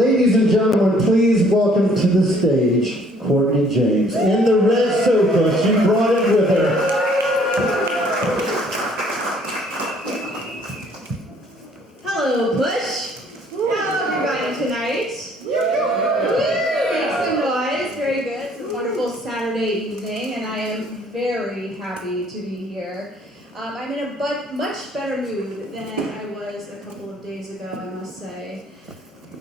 Ladies and gentlemen, please welcome to the stage Courtney James in the red sofa. She brought it with her. Hello, Bush. Hello, everybody tonight. Make some noise. Very good. It's a wonderful Saturday evening, and I am very happy to be here. I'm in a much better mood than I was a couple of days ago, I must say.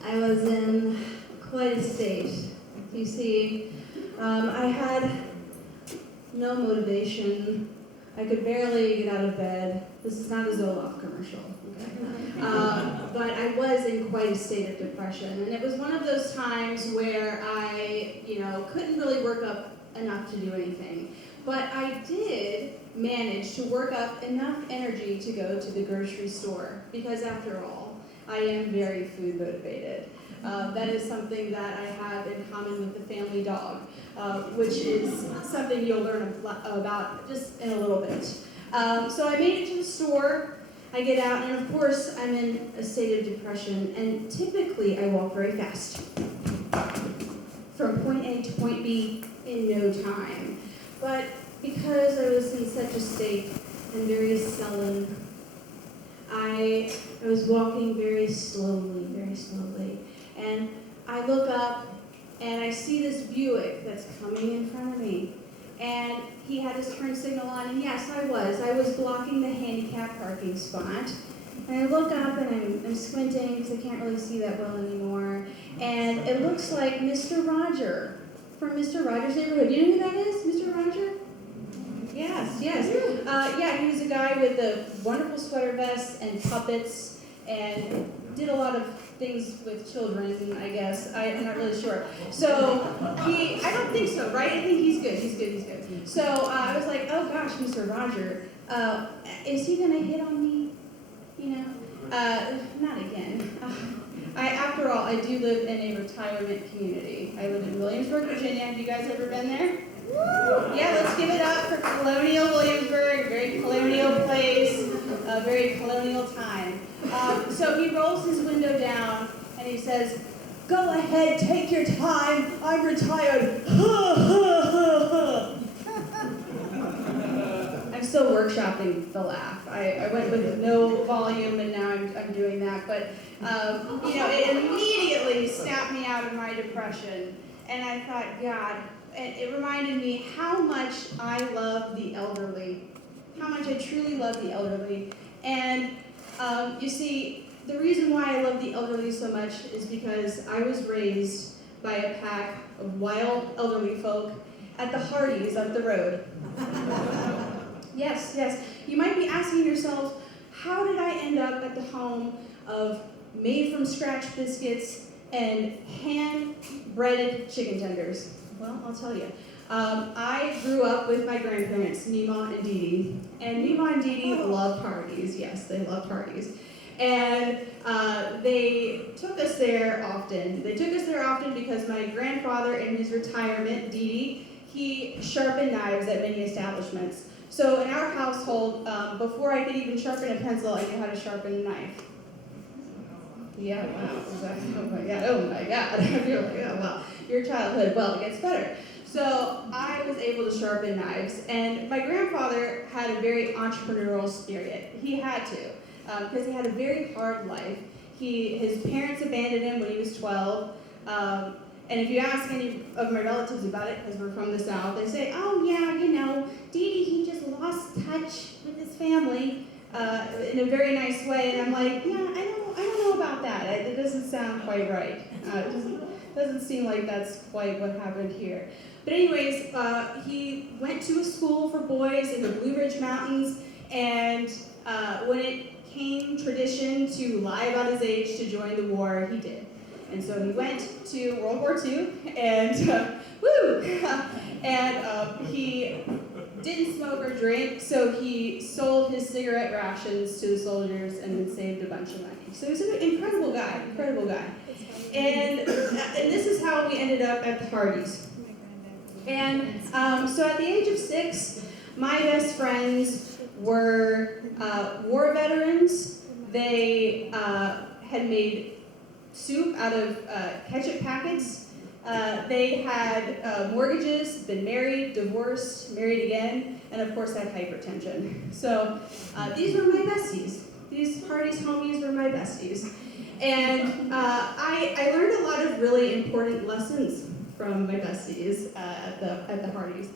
I was in quite a state. You see, I had no motivation. I could barely get out of bed. This is not a Zoloft commercial, okay? But I was in quite a state of depression. And it was one of those times where I, couldn't really work up enough to do anything. But I did manage to work up enough energy to go to the grocery store, because after all, I am very food motivated. That is something that I have in common with the family dog, which is something you'll learn about just in a little bit. So I made it to the store, I get out, and of course I'm in a state of depression, and typically I walk very fast, from point A to point B in no time. But because I was in such a state and very sullen, I was walking very slowly, and I look up and I see this Buick that's coming in front of me, and he had his turn signal on, and yes, I was blocking the handicap parking spot, and I look up and I'm squinting because I can't really see that well anymore, and it looks like Mr. Roger from Mr. Rogers' Neighborhood. You know who that is, Mr. Roger? Yes. Yeah, he was a guy with a wonderful sweater vest and puppets and did a lot of things with children, I guess. I'm not really sure. So I don't think so, right? I think he's good. So I was like, oh gosh, Mr. Roger, is he gonna hit on me? Not again. After all, I do live in a retirement community. I live in Williamsburg, Virginia. Have you guys ever been there? Yeah, let's give it up for Colonial Williamsburg, very colonial place, a very colonial time. So he rolls his window down and he says, "Go ahead, take your time, I'm retired." I'm still workshopping the laugh. I went with no volume and now I'm doing that, but it immediately snapped me out of my depression, and I thought, God, and it reminded me how much I love the elderly, how much I truly love the elderly. And you see, the reason why I love the elderly so much is because I was raised by a pack of wild elderly folk at the Hardees up the road. Yes. You might be asking yourself, how did I end up at the home of made-from-scratch biscuits and hand-breaded chicken tenders? Well, I'll tell you. I grew up with my grandparents, Nima and Dee Dee. And Nima and Dee Dee love parties. Yes, they love parties. And they took us there often. They took us there often because my grandfather, in his retirement, Dee Dee, he sharpened knives at many establishments. So in our household, before I could even sharpen a pencil, I knew how to sharpen a knife. Yeah, wow. Oh my God. I feel like, oh, wow. Your childhood, well, it gets better. So I was able to sharpen knives, and my grandfather had a very entrepreneurial spirit. He had to, because he had a very hard life. His parents abandoned him when he was 12, and if you ask any of my relatives about it, because we're from the South, they say, oh yeah, Dee Dee, he just lost touch with his family in a very nice way, and I'm like, yeah, I don't know about that. It doesn't sound quite right. It doesn't seem like that's quite what happened here. But anyways, he went to a school for boys in the Blue Ridge Mountains, and when it came tradition to lie about his age to join the war, he did. And so he went to World War II, and he didn't smoke or drink, so he sold his cigarette rations to the soldiers and then saved a bunch of money. So he's an incredible guy. And this is how we ended up at the Hardees. And so at the age of 6, my best friends were war veterans. They had made soup out of ketchup packets. They had mortgages, been married, divorced, married again, and of course had hypertension. So these were my besties. These Hardee's homies were my besties. And I learned a lot of really important lessons from my besties at the Hardee's.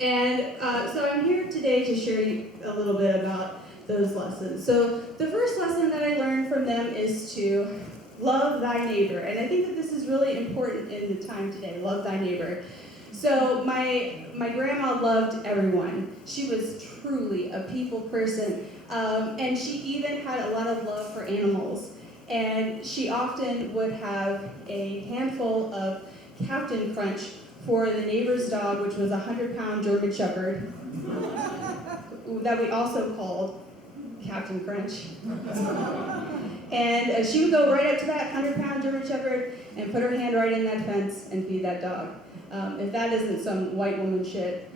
And so I'm here today to share a little bit about those lessons. So the first lesson that I learned from them is to love thy neighbor. And I think that this is really important in the time today, love thy neighbor. So my grandma loved everyone. She was truly a people person. And she even had a lot of love for animals. And she often would have a handful of Captain Crunch for the neighbor's dog, which was a 100-pound German Shepherd, that we also called Captain Crunch. And she would go right up to that 100-pound German Shepherd and put her hand right in that fence and feed that dog. If that isn't some white woman shit,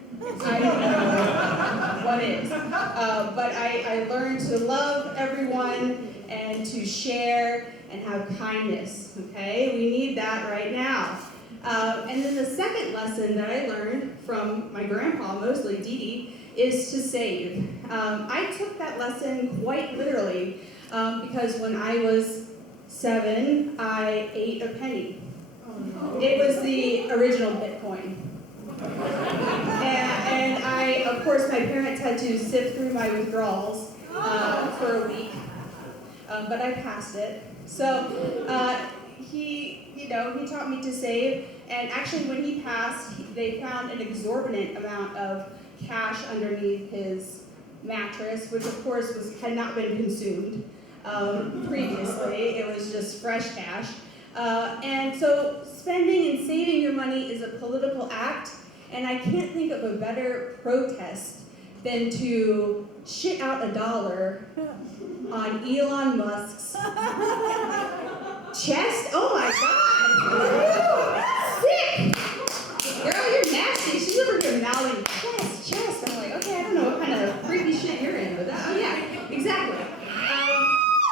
I don't know what is. But I learned to love everyone and to share and have kindness, okay? We need that right now. And then the second lesson that I learned from my grandpa, mostly Dee Dee, is to save. I took that lesson quite literally because when I was 7, I ate a penny. It was the original Bitcoin. And I, of course, my parents had to sift through my withdrawals for a week, but I passed it. So he taught me to save, and actually when he passed, they found an exorbitant amount of cash underneath his mattress, which of course had not been consumed previously. It was just fresh cash. And so spending and saving your money is a political act, and I can't think of a better protest than to shit out $1 on Elon Musk's chest. Oh my God! Sick! Girl, you're nasty. She's over here mouthing chest. I'm like, okay, I don't know what kind of freaky shit you're in, but oh yeah, exactly.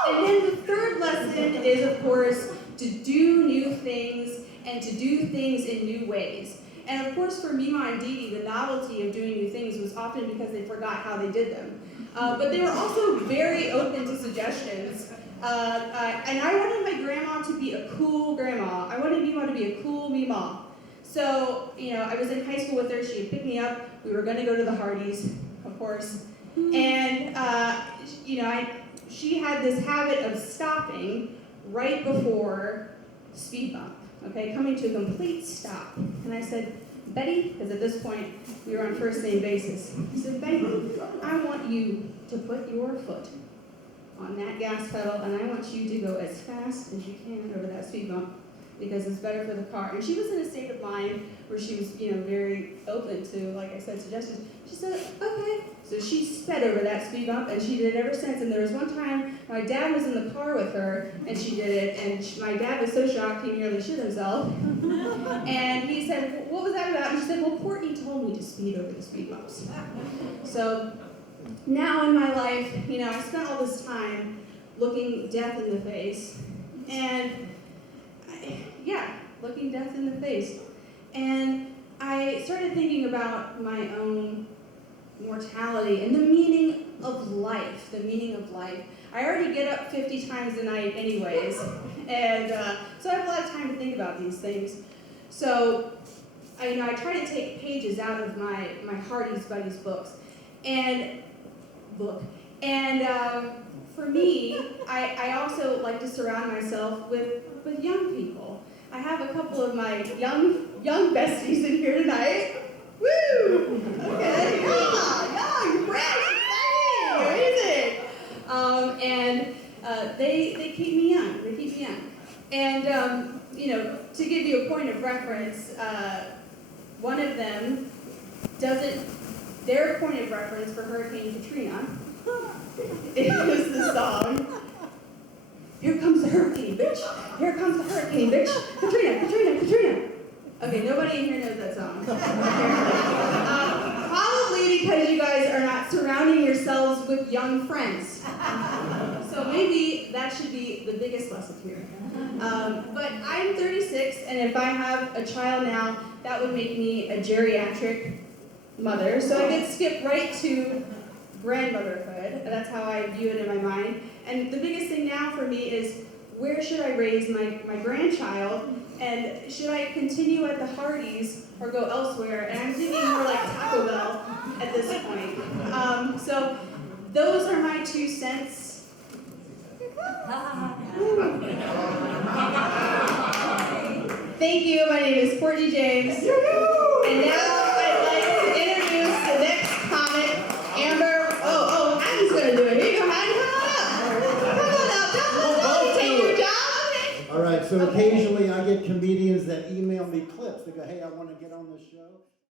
And then the third lesson is, of course, to do new things and to do things in new ways. And of course, for Mima and Dee Dee, the novelty of doing new things was often because they forgot how they did them. But they were also very open to suggestions. And I wanted my grandma to be a cool grandma. I wanted Mima to be a cool Mima. So, I was in high school with her. She had picked me up. We were going to go to the Hardee's, of course. And, she had this habit of stopping right before speed bump, okay, coming to a complete stop. And I said, Betty, because at this point we were on first name basis, I said, Betty, I want you to put your foot on that gas pedal, and I want you to go as fast as you can over that speed bump, because it's better for the car. And she was in a state of mind where she was, very open to, like I said, suggestions. She said, okay. So she sped over that speed bump, and she did it ever since. And there was one time my dad was in the car with her, and she did it, and my dad was so shocked he nearly shit himself. And he said, what was that about? And she said, well, Courtney told me to speed over the speed bumps. So now in my life, I spent all this time looking death in the face, and looking death in the face. And I started thinking about my own mortality and the meaning of life, I already get up 50 times a night anyways, and so I have a lot of time to think about these things. So, I try to take pages out of my Hardee's Buddies books, and for me, I also like to surround myself with young people. I have a couple of my young besties in here tonight. Woo! Okay, young, fresh, exciting, amazing. They keep me young. And to give you a point of reference, one of them their point of reference for Hurricane Katrina is the song, "Here comes the hurricane, bitch. Here comes the hurricane, bitch. Katrina. Okay, nobody in here knows that song. Probably because you guys are not surrounding yourselves with young friends. So maybe that should be the biggest lesson here. But I'm 36, and if I have a child now, that would make me a geriatric mother. So I could skip right to grandmotherhood. That's how I view it in my mind. And the biggest thing now for me is, where should I raise my grandchild? And should I continue at the Hardees or go elsewhere? And I'm thinking more like Taco Bell at this point. So those are my 2 cents. Thank you. My name is Courtney James. And now I'd like to introduce the next comic, Amber. Oh, Hattie's going to do it. Here you go, Hattie. Come on up. Don't take your job. Okay. All right, so occasionally I get comedians that email me clips. They go, hey, I want to get on this show.